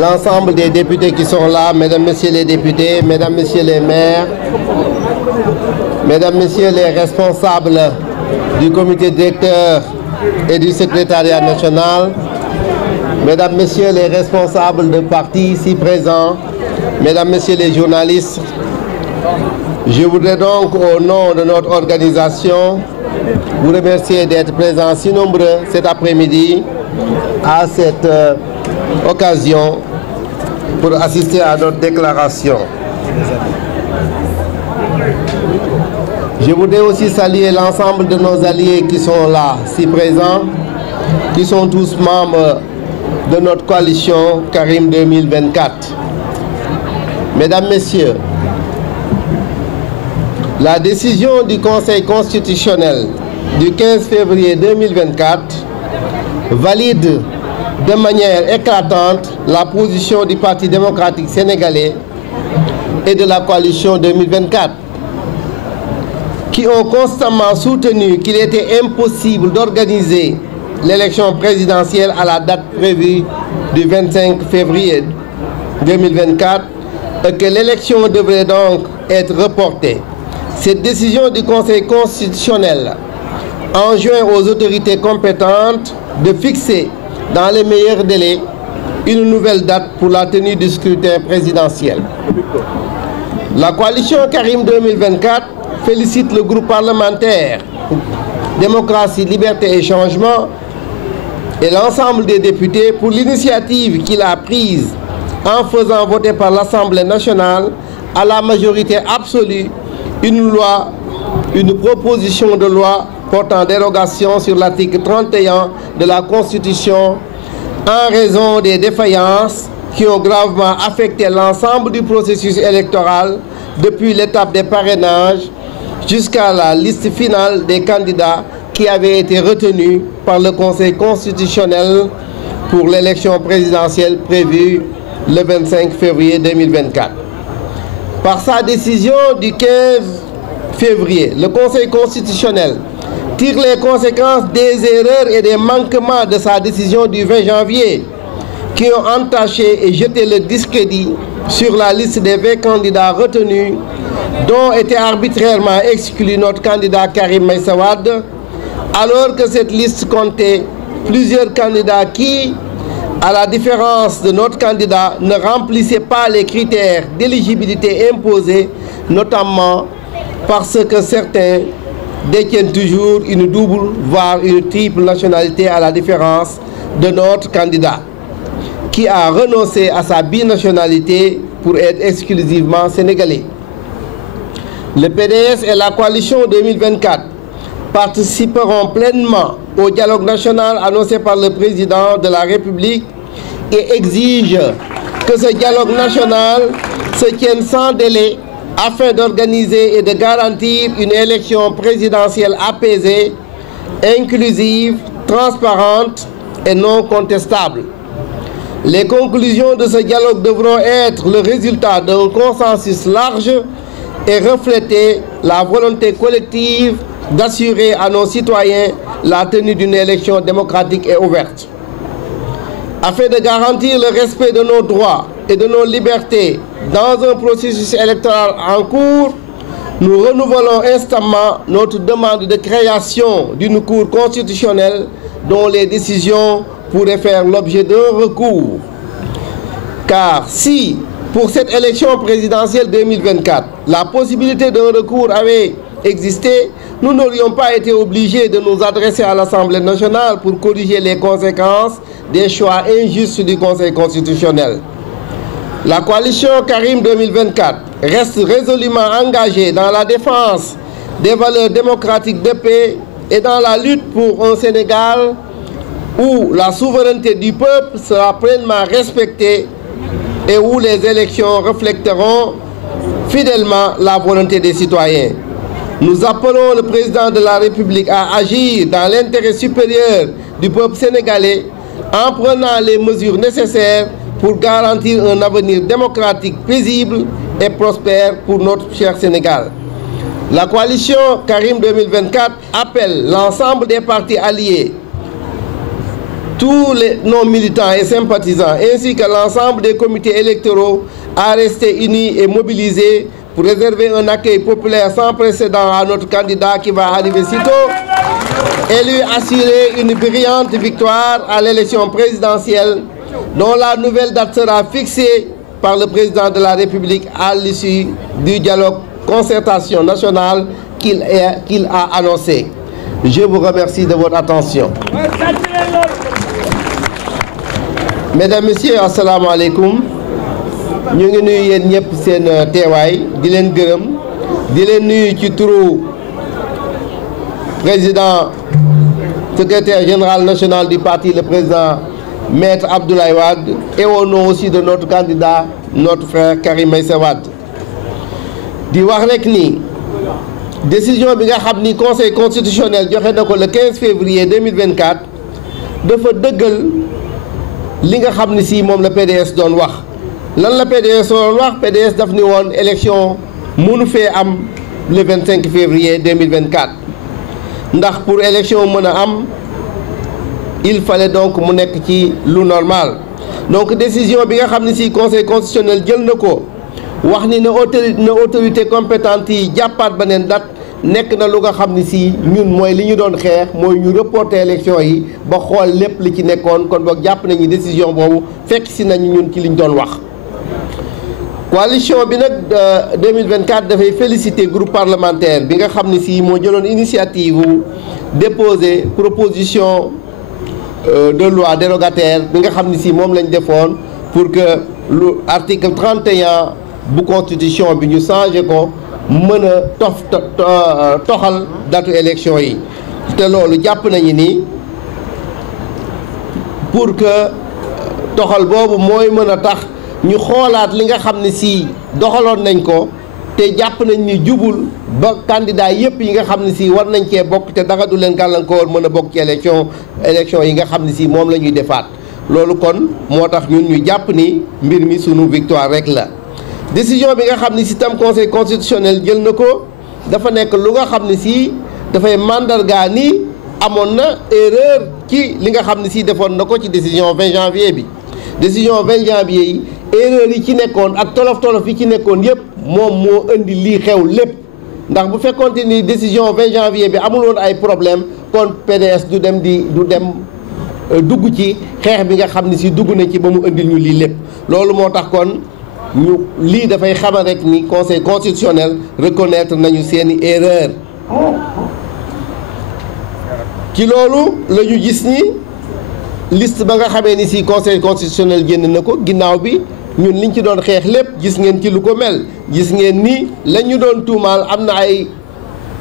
l'ensemble des députés qui sont là, mesdames, messieurs les députés, mesdames, messieurs les maires, mesdames, messieurs les responsables du comité directeur et du secrétariat national, mesdames, messieurs les responsables de partis ici présents, mesdames, messieurs les journalistes, je voudrais donc au nom de notre organisation vous remercier d'être présents si nombreux cet après-midi à cette occasion pour assister à notre déclaration. Je voudrais aussi saluer l'ensemble de nos alliés qui sont là, si présents, qui sont tous membres de notre coalition Karim 2024. Mesdames, Messieurs, la décision du Conseil constitutionnel du 15 février 2024 valide de manière éclatante la position du Parti démocratique sénégalais et de la coalition 2024, qui ont constamment soutenu qu'il était impossible d'organiser l'élection présidentielle à la date prévue du 25 février 2024 et que l'élection devrait donc être reportée. Cette décision du Conseil constitutionnel enjoint aux autorités compétentes de fixer dans les meilleurs délais une nouvelle date pour la tenue du scrutin présidentiel. La coalition Karim 2024 félicite le groupe parlementaire Démocratie, Liberté et Changement et l'ensemble des députés pour l'initiative qu'il a prise en faisant voter par l'Assemblée nationale à la majorité absolue une proposition de loi portant dérogation sur l'article 31 de la Constitution en raison des défaillances qui ont gravement affecté l'ensemble du processus électoral depuis l'étape des parrainages jusqu'à la liste finale des candidats qui avaient été retenus par le Conseil constitutionnel pour l'élection présidentielle prévue le 25 février 2024. Par sa décision du 15 février, le Conseil constitutionnel tire les conséquences des erreurs et des manquements de sa décision du 20 janvier qui ont entaché et jeté le discrédit sur la liste des 20 candidats retenus dont était arbitrairement exclu notre candidat Karim Meïssa Wade, alors que cette liste comptait plusieurs candidats qui, à la différence de notre candidat, ne remplissaient pas les critères d'éligibilité imposés, notamment parce que certains détiennent toujours une double, voire une triple nationalité, à la différence de notre candidat, qui a renoncé à sa binationalité pour être exclusivement sénégalais. Le PDS et la coalition 2024 participeront pleinement au dialogue national annoncé par le président de la République et exigent que ce dialogue national se tienne sans délai afin d'organiser et de garantir une élection présidentielle apaisée, inclusive, transparente et non contestable. Les conclusions de ce dialogue devront être le résultat d'un consensus large et refléter la volonté collective d'assurer à nos citoyens la tenue d'une élection démocratique et ouverte. Afin de garantir le respect de nos droits et de nos libertés dans un processus électoral en cours, nous renouvelons instamment notre demande de création d'une Cour constitutionnelle dont les décisions pourraient faire l'objet d'un recours. Car si, pour cette élection présidentielle 2024, la possibilité d'un recours avait existé, nous n'aurions pas été obligés de nous adresser à l'Assemblée nationale pour corriger les conséquences des choix injustes du Conseil constitutionnel. La coalition Karim 2024 reste résolument engagée dans la défense des valeurs démocratiques de paix et dans la lutte pour un Sénégal où la souveraineté du peuple sera pleinement respectée et où les élections reflèteront fidèlement la volonté des citoyens. Nous appelons le président de la République à agir dans l'intérêt supérieur du peuple sénégalais en prenant les mesures nécessaires pour garantir un avenir démocratique paisible et prospère pour notre cher Sénégal. La coalition Karim 2024 appelle l'ensemble des partis alliés tous nos militants et sympathisants ainsi que l'ensemble des comités électoraux à rester unis et mobilisés pour réserver un accueil populaire sans précédent à notre candidat qui va arriver sitôt et lui assurer une brillante victoire à l'élection présidentielle dont la nouvelle date sera fixée par le président de la République à l'issue du dialogue concertation nationale qu'il a annoncé. Je vous remercie de votre attention. Mesdames, Messieurs, assalamu alaikum. Ñu ngi nuyu yéen ñëpp seen teewaay di leen gërëm di leen nuyu ci turu président secrétaire général national du parti, le président Maître Abdoulaye Wade, et au nom aussi de notre candidat, notre frère Karim Meïssa Wade. Di wax rek ni décision bi nga xam ni conseil constitutionnel joxe na ko le 15 février 2024 dafa dëggal li nga xam ni si moom la PDS doon wax. Lan la PDS doon wax? PDS daf ni woon élection mënu fee am le 25 février 2024 ndax pour élection mën a am il fallait donc mu nekk ci lu normal. Donc décision bi nga xam ni si conseil constitutionnel jël na ko wax ni na autorité compétente yi jàppaat beneen date nekk na lu nga xam ni si ñun mooy li ñu doon xeex mooy ñu reporter élection yi ba xool lépp li ci nekkoon. Kon boog jàpp nañu décision boobu fekk si nañu ñun ci liñ doon wax. Coalition bi nag 2024 dafay féliciter groupe parlementaire bi nga xam ni si moo jëloon initiative déposer proposition de loi dérogataire bi nga xam ni si moom lañ defoon pour que lu article 31 bu constitution bi ñu changé ko mën a toxal datu élection yi. te loolu jàpp nañu ni pour que toxal boobu mooy mën a tax ñu xoolaat li nga xam ne si doxaloon nañ ko te jàpp nañ ni jubul ba candidat yépp yi nga xam ne si war nañ cee bokk te dara du leen gàllankoor mën a bokk ci élection yi nga xam ne si moom la ñuy defaat. Loolu kon moo tax ñun ñu jàpp ni mbir mi sunu victoire rek la. Décision bi nga xam ne si tam conseil constitutionnel jël na ko dafa nekk lu nga xam ne si dafay mandargaa ni amoon na erreur ci li nga xam ne si defoon na ko ci décision 20 janvier bi. Décision 20 janvier yi erreur yi ci nekkoon ak tolof-tolof yi ci nekkoon yépp moom moo indi lii xew lépp ndax bu fekkoonte ni décision 20 janvier bi amul woon ay problème kon PDS du dem dugg ci xeex bi nga xam ne si dugg na ci ba mu indil ñu lii lépp. Loolu moo tax kon ñu lii dafay xamal rek ni conseil constitutionnel reconnaître nañu seeni erreur. ci loolu la ñu gis ni liste ba nga xamee ni si conseil constitutionnel génn na ko ginnaaw bi ñun liñ ci doon xeex lépp gis ngeen ci lu ko mel. Gis ngeen ni lañ ñu doon tuumaal am na ay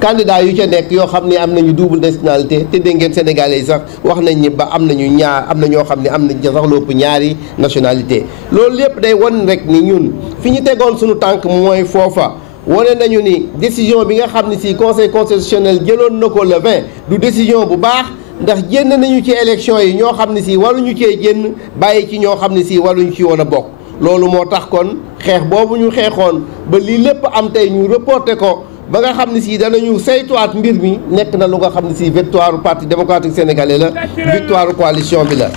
candidat yu ca nekk yoo xam ne am nañu double nationalité te dégg ngeen sénégalais yi sax wax nañ ni ba am nañu am na ñoo xam ne am nañ ca sax lu ëpp ñaari nationalité. Loolu lépp day wan rek ni ñun fi ñu tegoon suñu tànk mooy foofa. wane nañu ni décision bi nga xam ne si conseil constitutionnel jëloon na ko le 20 du décision bu baax ndax génn nañu ci élection yi ñoo xam ne si waruñu cee génn bàyyi ci ñoo xam ne si waruñu ci woon a bokk. Loolu moo tax kon xeex boobu ñu xeexoon ba lii lépp am tey ñu reporté ko ba nga xam ne si danañu saytuwaat mbir mi nekk na lu nga xam ne si victoire parti démocratique sénégalais la victoire coalition bi la.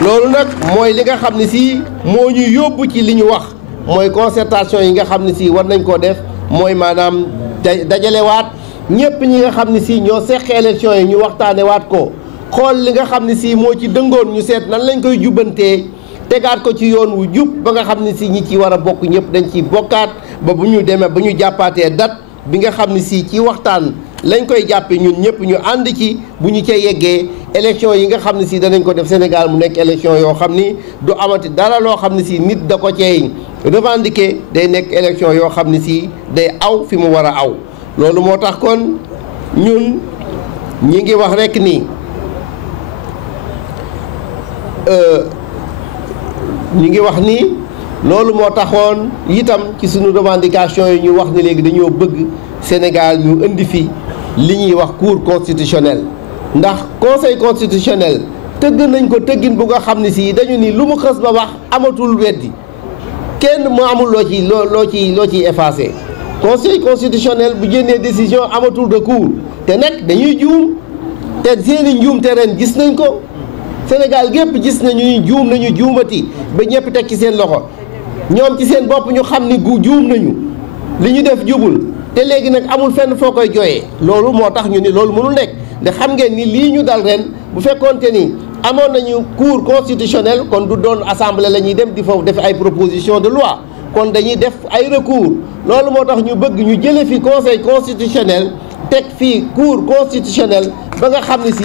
Loolu nag mooy li nga xam ne si moo ñu yóbbu ci li ñu wax mooy concertation yi nga xam ne si war nañ koo def mooy maanaam dajalewaat ñëpp ñi nga xam ne si ñoo seq élection yi ñu waxtaane waat ko xool li nga xam ne si moo ci dëngoon ñu seet nan lañ koy jubbantee tegaat ko ci yoon wu jub ba nga xam ne si ñi ci war a bokk ñëpp dañ ciy bokkaat ba bu ñu demee ba ñu jàppaatee date bi nga xam ne si ci waxtaan lañ koy jàppee ñun ñëpp ñu ànd ci bu ñu ca yeggee élection yi nga xam ne si danañ ko def Sénégal mu nekk élection yoo xam ni du amati dara loo xam ne si nit da ko cay revendiquer day nekk élection yoo xam ne si day aw fi mu war a aw. Loolu moo tax kon ñun ñi ngi wax rek ni loolu moo taxoon itam ci suñu revendication yi ñu wax ni léegi dañoo bëgg Sénégal ñu indi fi li ñuy wax cour constitutionnel ndax conseil constitutionnel tëgg nañ ko tëggin bu nga xam ne si dañu ni lu mu xës ba wax amatul weddi kenn mu amul loo ciy effacé. Conseil constitutionnel bu génnee décision amatul recours te nag dañuy juum te seeni njuum te ren gis nañ ko Sénégal gépp gis nañu ni juum nañu juumati ba ñëpp teg ci seen loxo ñoom ci seen bopp ñu xam ni juum nañu li ñu def jubul te léegi nag amul fenn foo koy jooyee loolu moo tax ñu ni loolu mënul nekk ndax xam ngeen ni lii ñu dal ren bu fekkoonte ni amoon nañu cour constitutionnel kon du doon assemblée la ñuy dem di foofu def ay proposition de loi kon dañuy def ay recours loolu moo tax ñu bëgg ñu jële fi conseil constitutionnel teg fii cour constitutionnel ba nga xam ne si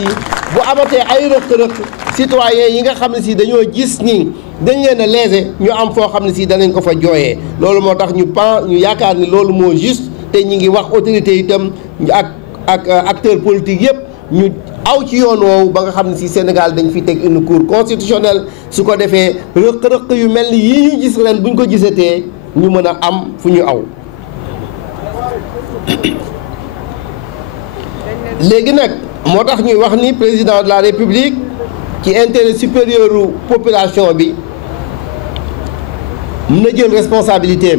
bu amatee ay rëq-rëq citoyens yi nga xam ne si dañoo gis ni dañ leen a léser ñu am foo xam ne si danañ ko fa jooyee loolu moo tax ñu yaakaar ni loolu moo juste te ñi ngi wax autorité itam ak acteurs politiques yëpp ñu aw ci yoon woowu ba nga xam ne si Sénégal dañ fi teg une cour constitutionnelle su ko defee rëq-rëq yu mel ni yii ñu gis ren buñ ko gisatee ñu mën a am fu ñu aw. léegi nag moo tax ñuy wax ni président de la république ci intérêt supérieur population bi mun na jël responsabilité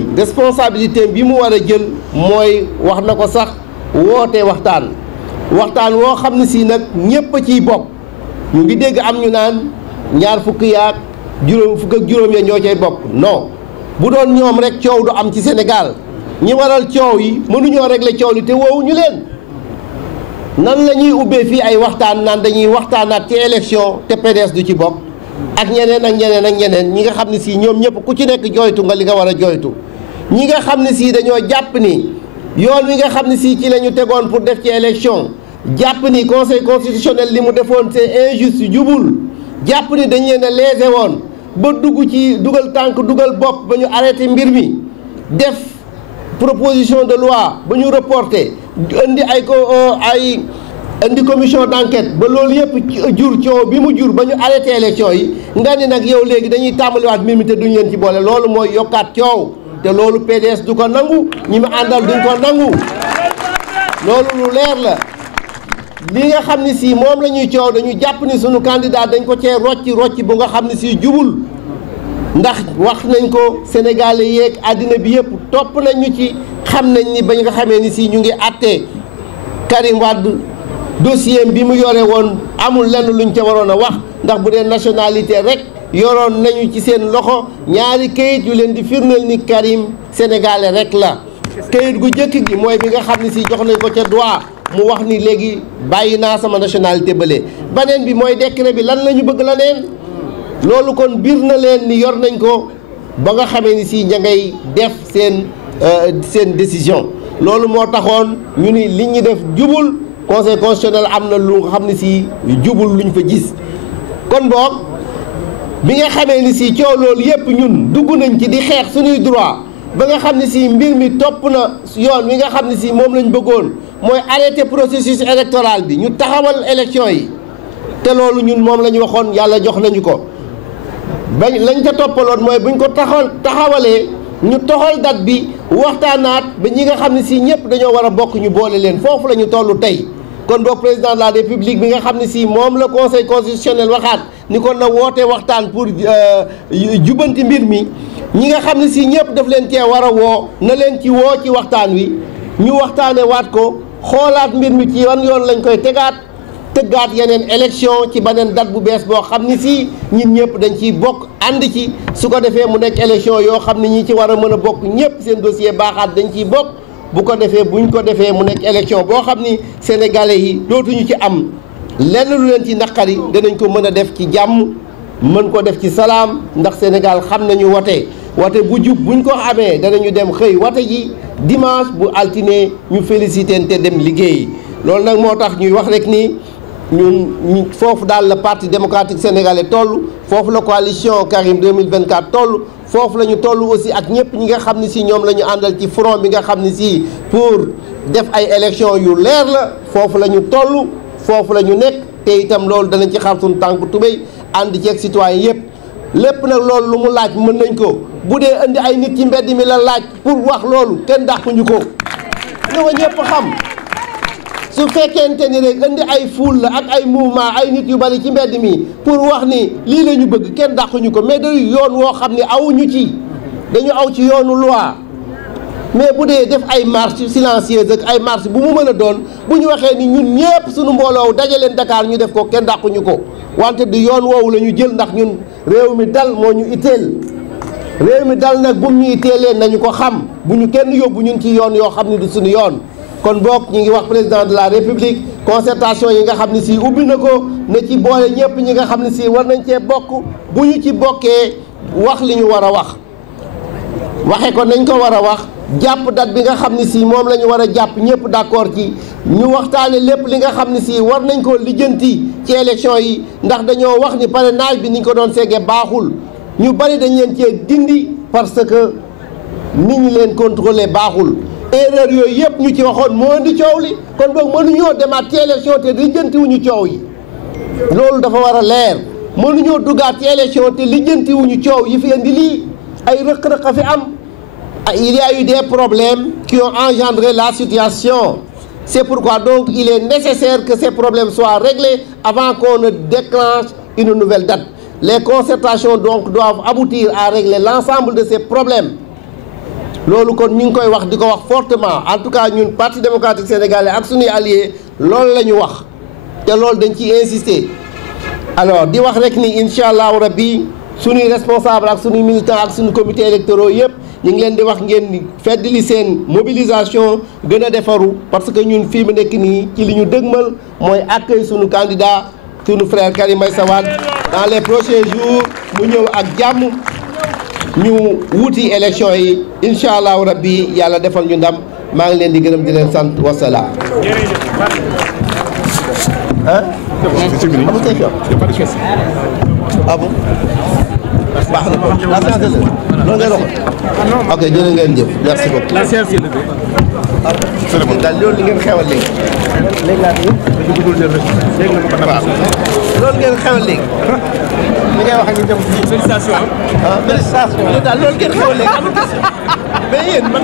am bi mu war a jël mooy wax na ko sax woote waxtaan woo xam ne si nag ñépp a ciy bokk ñu ngi dégg am ñu naan ñaar fukk ak juróom ya ñoo cay bokk non bu doon ñoom rek coow du am ci Sénégal ñi waral coow yi mënuñoo régler coow li te woowu ñu leen nan la ñuy ubbee fii ay waxtaan naan dañuy waxtaanaat ci élection te PDS du ci bokk ak ñeneen ñi nga xam ne si ñoom ñëpp ku ci nekk jooytu nga li nga war a jooytu ñi nga xam ne si dañoo jàpp ni yoon wi nga xam ne si ci la ñu tegoon pour def ci élection jàpp ni conseil constitutionnel li mu defoon c'est injuste jubul jàpp ni dañ leen a lésé woon ba dugal tànk dugal bopp ba ñu arrêté mbir mi def proposition de loi ba ñu reporté indi commission d'enquête ba loolu yëpp jur coow bi mu jur ba ñu arrêté élection yi nga ni nag yow léegi dañuy tàmbaliwaat mbir mi te duñ leen ci boole loolu mooy yokkaat coow te loolu PDS du ko nangu ñi ma àndal duñ ko nangu loolu lu leer la li nga xam ne si moom la ñuy coow dañu jàpp ni sunu candidat dañ ko cee rocci bu nga xam ne si jubul ndax wax nañ ko Sénégalais yeeg àddina bi yëpp topp nañ ñu ci xam nañ ni ba nga xamee ni si ñu ngi àtte Karim Wade dossier bi mu yore woon amul lenn luñ ca waroon a wax ndax bu dee nationalité rek yoroon nañu ci seen loxo ñaari kayit yu leen di firndeel ni Karim sénégalais rek la kayit gu jëkk gi mooy bi nga xam ne si jox nañ ko ca droit mu wax ni léegi bàyyi naa sama nationalité bële baneen bi mooy décret bi lan la ñu bëgg la neen loolu kon biir na leen ni yor nañ ko ba nga xamee ni si ña ngay def seen décision loolu moo taxoon ñu ni li ñu def jubul conseil constitutionnel am na lu nga xam ne si jubul luñ fa gis kon boog bi nga xamee ni si coow loolu yépp ñun dugg nañ ci di xeex suñuy droit ba nga xam ne si mbir mi topp na yoon wi nga xam ne si moom lañ bëggoon mooy arrêter processus électoral bi ñu taxawal élection yi te loolu ñun moom la ñu waxoon yàlla jox nañu ko ba lañ ca toppaloon mooy buñ ko taxawalee ñu toxal date bi waxtaanaat ba ñi nga xam ne si ñëpp dañoo war a bokk ñu boole leen foofu la ñu toll tey kon boog président de la république bi nga xam ne si moom la conseil constitutionnel waxaat ni kon na woote waxtaan pour jubanti mbir mi ñi nga xam ne si ñëpp daf leen cee war a woo na leen ci woo ci waxtaan wi ñu waxtaane waat ko xoolaat mbir mi ci yoon lañ koy tëggaat yeneen élection ci beneen date bu bees boo xam ni si ñun ñëpp dañ ciy bokk ànd ci su ko defee mu nekk élection yoo xam ne ñi ci war a mën a bokk ñëpp seen dossier baaxaat dañ ciy bokk bu ko defee buñ ko defee mu nekk élection boo xam ni sénégalais yi dootuñu ci am lenn lu leen ci naqari danañ ko mën a def ci jàmm mën ko def ci salaam ndax Sénégal xam nañu wate bu jub buñ ko amee danañu dem xëy wate ji dimanche bu altine ñu félicité te dem liggéeyi loolu nag moo tax ñuy wax rek ni ñun foofu daal la parti démocratique sénégalais toll foofu la coalition Karim 2024 toll foofu la ñu toll aussi ak ñëpp ñi nga xam ne si ñoom la ñu àndal ci front bi nga xam ne si pour def ay élection yu leer la foofu la ñu toll foofu la ñu nekk te itam loolu danañ ci xam suñu tànk tubéy ànd ci ak citoyen yëpp lépp nag loolu lu mu laaj mën nañ ko bu dee indi ay nit ci mbedd mi la laaj pour wax loolu kenn dàquñu ko na ko ñëpp xam su fekkente ni rek indi ay foule la ak ay mouvement ay nit yu bari ci mbedd mi pour wax ni lii la ñu bëgg kenn dàquñu ko mais day yoon woo xam ne awuñu ci dañu aw ci yoonu loi mais bu dee def ay marche silencieuse ak ay marche bu mu mën a doon bu ñu waxee ni ñun ñëpp suñu mbooloo dajaleen Dakar ñu def ko kenn dàquñu ko wante du yoon woowu la ñu jël ndax ñun réew mi dal moo ñu itteel réew mi dal nag bu ñu itteelee nañu ko xam bu ñu kenn yóbbu ñun ci yoon yoo xam ne du suñu yoon kon boog ñu ngi wax président de la république concertation yi nga xam ne si ubbi na ko na ci boole ñëpp ñi nga xam ne si war nañ cee bokk bu ñu ci bokkee wax li ñu war a wax waxe ko nañ ko war a wax jàpp date bi nga xam ne si moom la ñu war a jàpp ñëpp d'accord ci ñu waxtaane lépp li nga xam ne si war nañ ko lijjanti ci élection yi ndax dañoo wax ni parrainage bi niñ ko doon seggee baaxul ñu bari dañ leen cee dindi parce que nit ñi leen contrôler baaxul erreur yooyu yëpp ñu ci waxoon moo indi coow li kon boog mënuñoo demaat ci élection te lijjantiwuñu coow yi loolu dafa war a leer mënuñoo duggaat ci élection te lijjantiwuñu coow yi fi indi lii ay rëq-rëq a fi am il y a eu des problèmes qui ont engendré la situation c'est pourquoi donc il est nécessaire que ces problèmes soient réglés avant qu'on ne déclenche une nouvelle date les concertations donc doivent aboutir à régler l'ensemble de ces problèmes loolu kon ñu ngi koy wax di ko wax fortement en tout cas ñun parti démocratique sénégalais ak suñuy alliés loolu la ñu wax te loolu dañ ciy insister alors di wax rek ni incha allahu rabbi suñuy responsable ak suñuy militants ak suñu comité électoraux yëpp ñu ngi leen di wax ngeen feddali seen mobilisation gën a defaru parce que ñun fii mu nekk nii ci li ñu dëgmal mooy accueil suñu candidat suñu frère Karim Meïssa Wade dans les prochains jours mu ñëw ak jàmm ñu wuti élection yi incha allahu rabbi yàlla defal ñu ndam maa ngi leen di gërëm di leen sant wasalaam. ah bon baax na ko la séance est levée loolu ngeen waxoon ok jërë ngeen jëf merci beaucoup. La séance est levée. daal loolu li ngeen xewal léegi. léegi laa dégg. léegi la ko waaw loolu ngeen xewal léegi. li ngay wax ak ñu jëm ci. Félicitations. ah félicitations. daal loolu ngeen xewal léegi amul question mais yéen man.